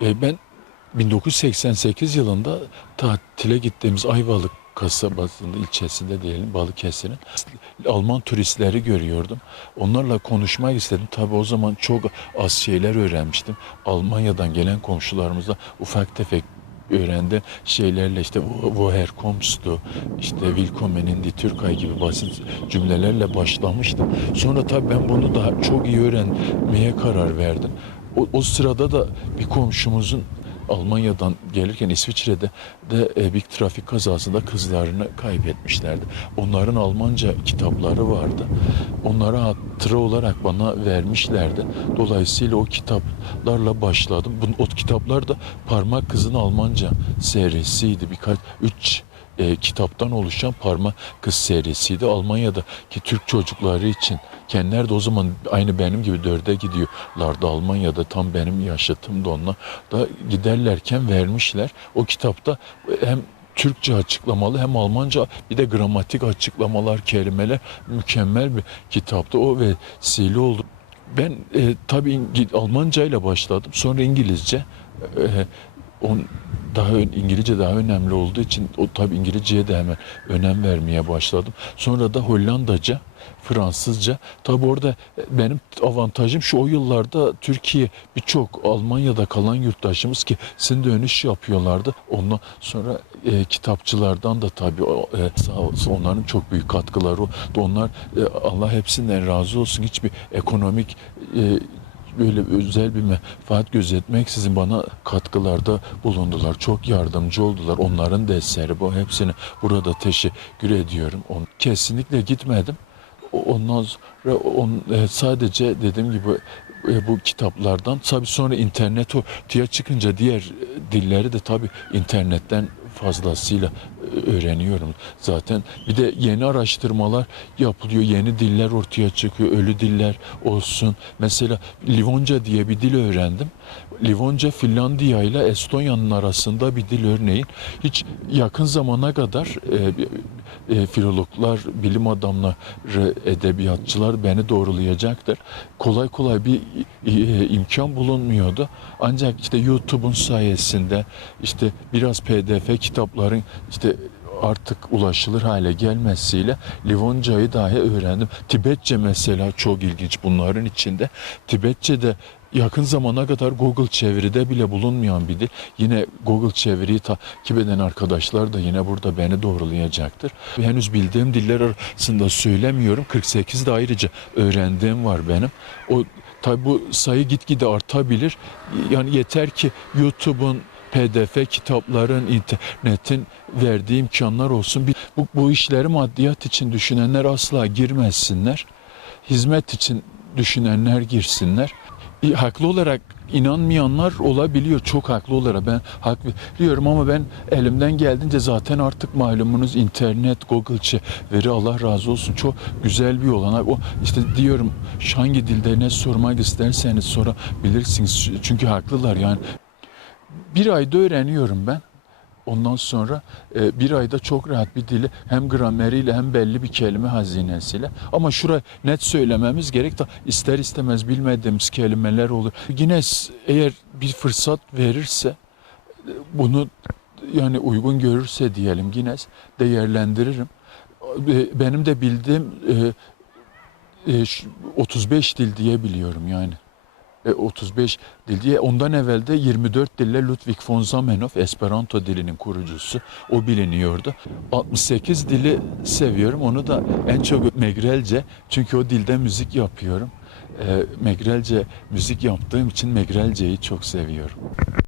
E, ben 1988 yılında tatile gittiğimiz Ayvalık kasabasında, ilçesinde diyelim Balıkesir'in Alman turistleri görüyordum. Onlarla konuşmak istedim. Tabii o zaman çok az şeyler öğrenmiştim. Almanya'dan gelen komşularımızla ufak tefek öğrendi şeylerle işte Woher kommst du, işte Willkommen in die Türkei gibi basit cümlelerle başlamıştım. Sonra tabii ben bunu daha çok iyi öğrenmeye karar verdim. O, o sırada da bir komşumuzun Almanya'dan gelirken İsviçre'de de e, bir trafik kazasında kızlarını kaybetmişlerdi. Onların Almanca kitapları vardı. Onları hatıra olarak bana vermişlerdi. Dolayısıyla o kitaplarla başladım. Bu, o kitaplar da Parmak Kızın Almanca serisiydi. Birkaç, üç e, kitaptan oluşan Parmak Kız serisiydi. Almanya'daki Türk çocukları için kendileri de o zaman aynı benim gibi dörde gidiyorlardı Almanya'da tam benim yaşıtımdı onlar da giderlerken vermişler. O kitapta hem Türkçe açıklamalı hem Almanca bir de gramatik açıklamalar, kelimeler mükemmel bir kitaptı. O vesile oldu. Ben e, tabii Almanca ile başladım. Sonra İngilizce. E, on, daha ön- İngilizce daha önemli olduğu için o tabii İngilizceye de hemen önem vermeye başladım. Sonra da Hollandaca, Fransızca. Tabii orada benim avantajım şu o yıllarda Türkiye birçok Almanya'da kalan yurttaşımız ki sizin dönüş yapıyorlardı. Ondan sonra e, kitapçılardan da tabii o, e, sağ olsun onların çok büyük katkıları oldu. Onlar e, Allah hepsinden razı olsun. Hiçbir ekonomik e, böyle özel bir menfaat gözetmeksizin bana katkılarda bulundular. Çok yardımcı oldular. Onların da bu. Hepsini burada teşekkür ediyorum. On, kesinlikle gitmedim. O- Ondan sonra on, e, sadece dediğim gibi e, bu kitaplardan tabii sonra internet ortaya çıkınca diğer dilleri de tabii internetten fazlasıyla öğreniyorum zaten. Bir de yeni araştırmalar yapılıyor, yeni diller ortaya çıkıyor, ölü diller olsun. Mesela Livonca diye bir dil öğrendim. Livonca Finlandiya ile Estonya'nın arasında bir dil örneğin. Hiç yakın zamana kadar e, e, filologlar, bilim adamları, edebiyatçılar beni doğrulayacaktır. Kolay kolay bir e, imkan bulunmuyordu. Ancak işte YouTube'un sayesinde işte biraz PDF kitapların işte artık ulaşılır hale gelmesiyle Livonca'yı dahi öğrendim. Tibetçe mesela çok ilginç bunların içinde. Tibetçe de yakın zamana kadar Google çeviride bile bulunmayan bir dil. Yine Google çeviriyi takip eden arkadaşlar da yine burada beni doğrulayacaktır. Henüz bildiğim diller arasında söylemiyorum. 48 de ayrıca öğrendiğim var benim. O tabi bu sayı gitgide artabilir. Yani yeter ki YouTube'un PDF kitapların, internetin verdiği imkanlar olsun. Bu, bu işleri maddiyat için düşünenler asla girmesinler. Hizmet için düşünenler girsinler. E, Haklı olarak inanmayanlar olabiliyor. Çok haklı olarak ben hak veriyorum ama ben elimden geldiğince zaten artık malumunuz internet, Google çeviri Allah razı olsun. Çok güzel bir olanak. O işte diyorum hangi dilde ne sormak isterseniz sorabilirsiniz. Çünkü haklılar yani bir ayda öğreniyorum ben. Ondan sonra e, bir ayda çok rahat bir dili hem grameriyle hem belli bir kelime hazinesiyle. Ama şuraya net söylememiz gerek de ister istemez bilmediğimiz kelimeler olur. Yine s- eğer bir fırsat verirse bunu yani uygun görürse diyelim Guinness değerlendiririm. Benim de bildiğim e, e, şu 35 dil diye biliyorum yani. E, 35 dil diye. Ondan evvel de 24 dille Ludwig von Zamenhof Esperanto dilinin kurucusu. O biliniyordu. 68 dili seviyorum. Onu da en çok Megrelce. Çünkü o dilde müzik yapıyorum. E, Megrelce müzik yaptığım için Megrelce'yi çok seviyorum.